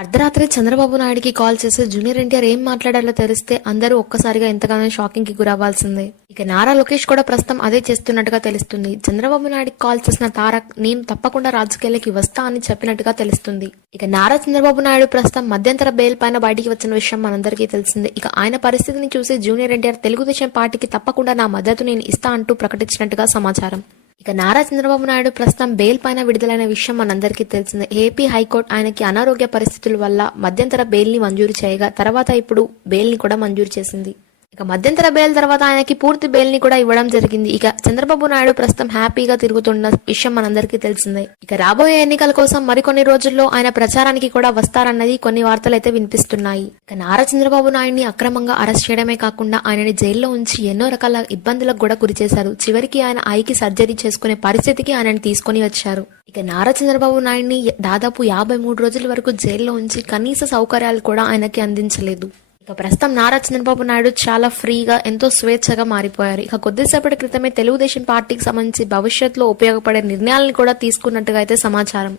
అర్ధరాత్రి చంద్రబాబు నాయుడికి కాల్ చేసి జూనియర్ ఎన్టీఆర్ ఏం మాట్లాడాలో తెలిస్తే అందరూ ఒక్కసారిగా ఎంతగానో షాకింగ్ కి గురవ్వాల్సిందే. ఇక నారా లోకేష్ కూడా ప్రస్తుతం అదే చేస్తున్నట్టుగా తెలుస్తుంది. చంద్రబాబు నాయుడికి కాల్ చేసిన తారక్ నేను తప్పకుండా రాజకీయాలకి వస్తా అని చెప్పినట్టుగా తెలుస్తుంది. ఇక నారా చంద్రబాబు నాయుడు ప్రస్తుతం మధ్యంతర బెయిల్ పైన బయటికి వచ్చిన విషయం మనందరికీ తెలిసిందే. ఇక ఆయన పరిస్థితిని చూసి జూనియర్ ఎన్టీఆర్ తెలుగుదేశం పార్టీకి తప్పకుండా నా మద్దతు నేను ఇస్తా అంటూ ప్రకటించినట్టుగా సమాచారం. ఇక నారా చంద్రబాబు నాయుడు ప్రస్తుతం బెయిల్ పైన విడుదలైన విషయం మనందరికీ తెలిసిందే. ఏపీ హైకోర్టు ఆయనకి అనారోగ్య పరిస్థితుల వల్ల మధ్యంతర బెయిల్ ని మంజూరు చేయగా తర్వాత ఇప్పుడు బెయిల్ ని కూడా మంజూరు చేసింది. ఇక మధ్యంతర బెయిల్ తర్వాత ఆయనకి పూర్తి బెయిల్ ని కూడా ఇవ్వడం జరిగింది. ఇక చంద్రబాబు నాయుడు ప్రస్తుతం హ్యాపీగా తిరుగుతున్న విషయం మనందరికీ తెలిసిందే. ఇక రాబోయే ఎన్నికల కోసం మరికొన్ని రోజుల్లో ఆయన ప్రచారానికి కూడా వస్తారన్నది కొన్ని వార్తలు అయితే వినిపిస్తున్నాయి. ఇక నారా చంద్రబాబు నాయుడిని అక్రమంగా అరెస్ట్ చేయడమే కాకుండా ఆయనని జైల్లో ఉంచి ఎన్నో రకాల ఇబ్బందులకు కూడా గురి చేశారు. చివరికి ఆయన ఐకి సర్జరీ చేసుకునే పరిస్థితికి ఆయనని తీసుకుని వచ్చారు. ఇక నారా చంద్రబాబు నాయుడిని దాదాపు 53 రోజుల వరకు జైల్లో ఉంచి కనీస సౌకర్యాలు కూడా ఆయనకి అందించలేదు. ఇక ప్రస్తుతం నారా చంద్రబాబు నాయుడు చాలా ఫ్రీగా ఎంతో స్వేచ్ఛగా మారిపోయారు. ఇక కొద్దిసేపటి క్రితమే తెలుగుదేశం పార్టీకి సంబంధించి భవిష్యత్తులో ఉపయోగపడే నిర్ణయాలను కూడా తీసుకున్నట్టుగా అయితే సమాచారం.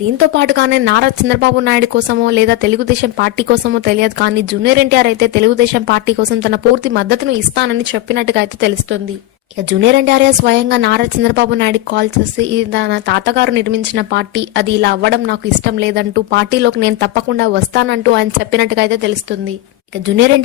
దీంతో పాటుగానే నారా చంద్రబాబు నాయుడు కోసమో లేదా తెలుగుదేశం పార్టీ కోసమో తెలియదు కానీ జూనియర్ ఎన్టీఆర్ అయితే తెలుగుదేశం పార్టీ కోసం తన పూర్తి మద్దతును ఇస్తానని చెప్పినట్టుగా అయితే తెలుస్తుంది. ఇక జూనియర్ ఎన్టీఆర్ స్వయంగా నారా చంద్రబాబు నాయుడుకి కాల్ చేసి ఇది నా తాతగారు నిర్మించిన పార్టీ, అది ఇలా అవ్వడం నాకు ఇష్టం లేదంటూ పార్టీలోకి నేను తప్పకుండా వస్తానంటూ ఆయన చెప్పినట్టుగా అయితే తెలుస్తుంది. ఇక జూనియర్ ఎన్టీఆర్